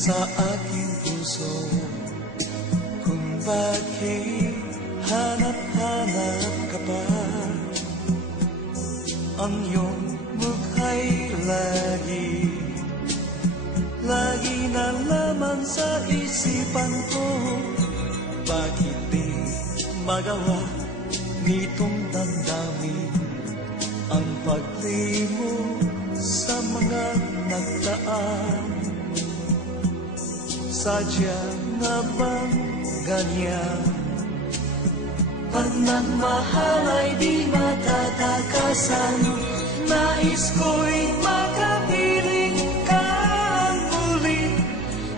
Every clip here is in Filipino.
sa aking puso. Kung bakit hanap-hanap ka pa, ang iyong mukha'y lagi na laman sa isipan ko. Bakit di magawa nitong damdamin ang paglimo sa mga nagdaan? Sadya nga bang ganyan? Pagmamahal ay di matatakasan. Nais ko'y makapiling ka muli.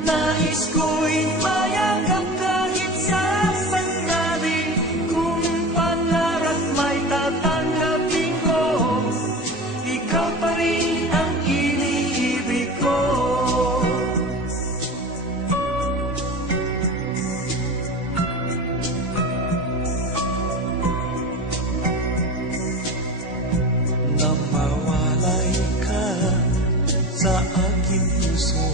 Nais ko'y mayakap kahit sa sandali. Kung pangarap may tatanggapin ko, ikaw pa rin ang iniibig ko. Na mawalay ka sa aking puso,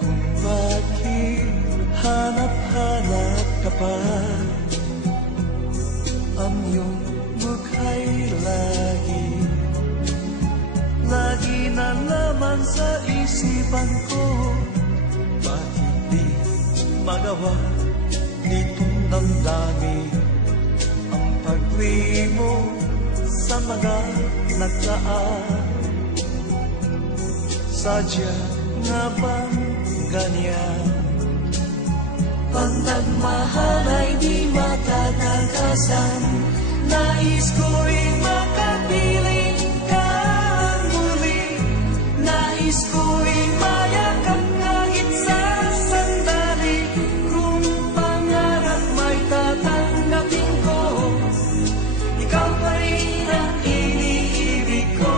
kung bakit hanap-hanap ka pa, ang iyong mukha'y lagi na laman sa isipan ko. Bakit di magawa nitong damdamin ang paglimo sa mga nagdaan? Sadya nga bang ganyan? Pag nagmahal ay di matatakasan. Nais ko'y makapiling ka muli. Nais ko'y mayakap kahit sa sandali. Kung pangarap may tatanggapin ko, ikaw pa rin ang iniibig ko.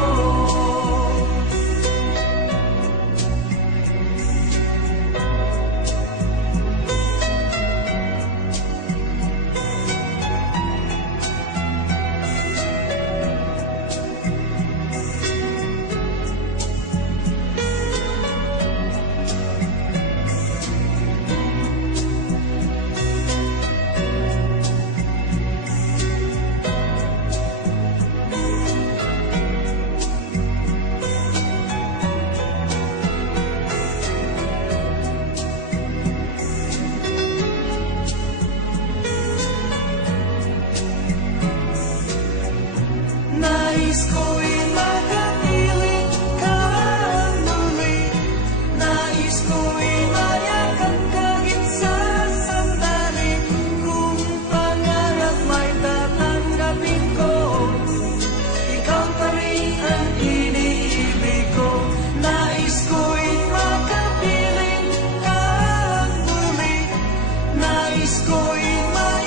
Nais ko'y makapiling ka muli. Nais ko'y mayakap kahit sa sandali. Kung pangarap may tatanggapin ko, ikaw pa rin ang iniibig ko. Nais ko'y makapiling ka muli. Nais ko'y mayakap